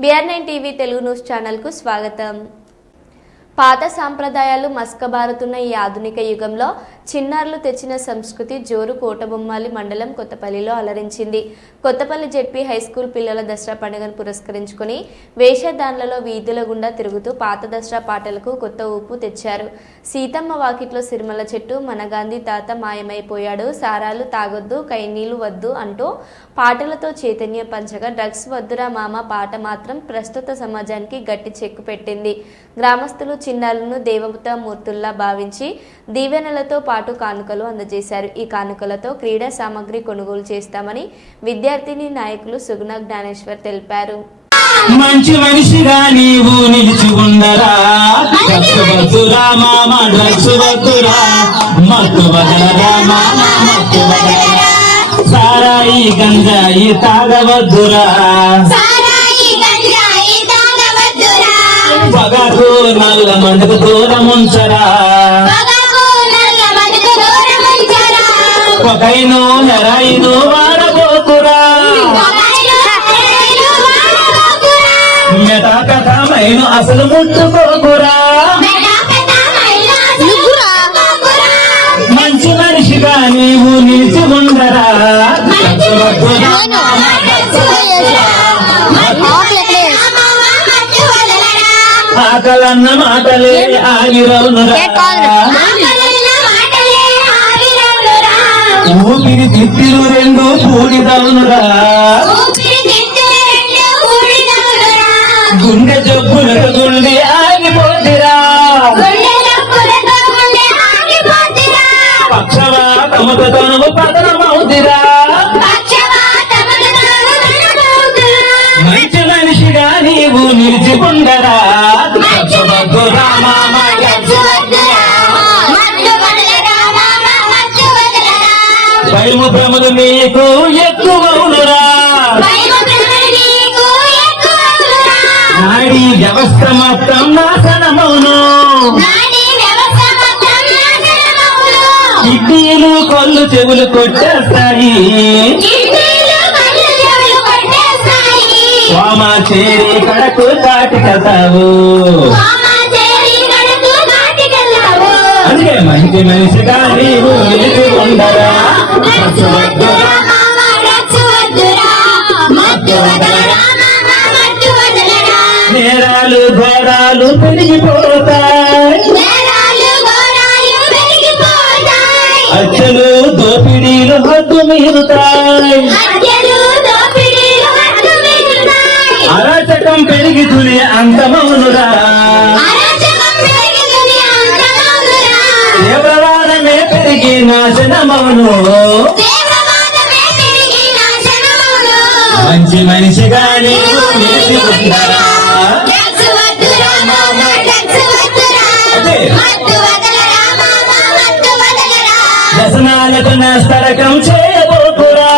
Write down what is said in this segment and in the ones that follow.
BR nine TV Telugu news స్వాగతం. పాత సాంప్రదాయాలు మస్కబారుతున్న ఈ ఆధునిక యుగంలో చిన్నారులు తెచ్చిన సంస్కృతి జోరు కోటబొమ్మాలి మండలం కొత్తపల్లిలో అలరించింది. కొత్తపల్లి జెడ్పీ హై స్కూల్ పిల్లల దసరా పండుగను పురస్కరించుకుని వేషధాన్లలో వీధుల గుండా తిరుగుతూ పాత దసరా పాటలకు కొత్త ఊపు తెచ్చారు. సీతమ్మ వాకిట్లో సిరిమల చెట్టు మన గాంధీ తాత మాయమైపోయాడు. సారాలు తాగొద్దు కైనీళ్ళు వద్దు అంటూ పాటలతో చైతన్యం పంచగా డ్రగ్స్ వద్దురా మామ పాట మాత్రం ప్రస్తుత సమాజానికి గట్టి చెక్కు పెట్టింది. గ్రామస్తులు చిన్నారులను దేవత మూర్తుల్లా భావించి దీవెనలతో పాటు కానుకలు అందజేశారు. ఈ కానుకలతో క్రీడా సామాగ్రి కొనుగోలు చేస్తామని విద్యార్థిని నాయకులు సుగుణ జ్ఞానేశ్వర్ తెలిపారు. మంచి మనిషిగా నీవు నిలిచి ఉండరా డ్రగ్స్ వద్దురా మామ డ్రగ్స్ వద్దురా మత్తు వదలరా మామ మత్తు వదలరా సారాయి గంజాయి తాగవద్దురా. సారాయి గంజాయి తాగవద్దురా. పగకు నల్ల మందుకు దూరం ఉంచరా కొకైను హెరాయిను వాడబోకురా. వాడబోకురా మెటాకథమైన అసలు ముట్టుకోకురా. మంచి మనిషిగా నీవు నిలిచి ఉండరా ఆకలన్న మాటలే ఆగిరవునురా. ఊపిరి తిత్తిలు రెండు కూడిదవునురా గుండె జబ్బులకు గుండె ఆగిపోతిరా. తనువు పతనమవుతిరా. మంచి మనిషిగా నీవు నిలిచి ఉండరా భయము భ్రమలు మీకు ఎక్కువవునురా. నాడీ వ్యవస్థ మొత్తం నాశనమవును. కిడ్నీలు కళ్ళు చెవులు కొట్టేస్తాయి. వామ చేరి కడకు దాటి కదావు అందుకే మంచి మనిషిగా నీవు నిలిచి ఉండరా. నేరాలు ఘోరాలు పెరిగిపోతాయి. అచ్చలు దోపిడీలు హద్దు మీరుతాయి. పెరిగి నాశనమవును మంచి మనిషిగా నీవు నిలిచి ఉండరా వ్యసనాలకు నస్తరకం చేయబోకురా.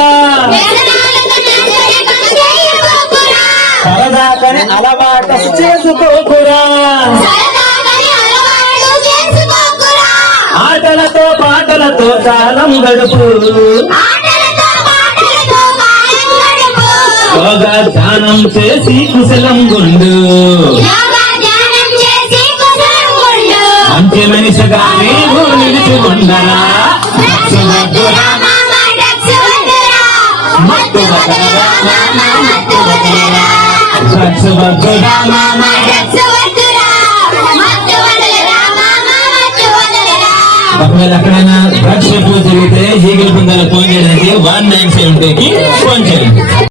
సరదాకని అలవాటు చేసుకోకురా ఆటలతో పాటలతో కాలం గడుపు. యోగా ధ్యానం చేసి కుశలం గుండు. మంచి మనిషిగా నీవు నిలిచి ఉండరా వద్దురా, మత్తు వద్దురా, ఒకవేళ ఎక్కడైనా డ్రగ్స్ జరిగితే ఈగిల్ బృందాలు ఫోన్ చేయడానికి వన్ నైన్ సెవెన్కి ఫోన్ చేయండి.